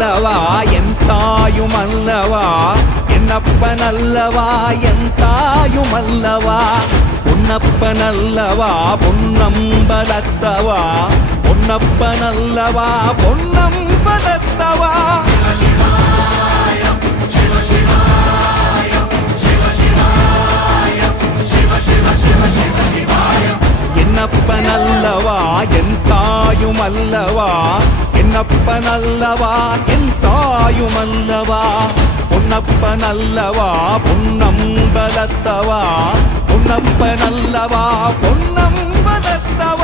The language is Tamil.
நல்லவா என் தாயும் அல்லவா என்னப்ப நல்லவா என் தாயும் அல்லவா பொன்னப்ப நல்லவா பொன்னம்பலத்தவா பொன்னப்ப நல்லவா பொன்னம்பலத்தவா என்னப்ப நல்லவா என் தாயும் அல்லவா என்னப்ப நல்லவா என் தாயும் அல்லவா பொன்னப்ப நல்லவா பொன்னம்பலத்தவா பொன்னப்ப நல்லவா பொன்னம்பலத்தவா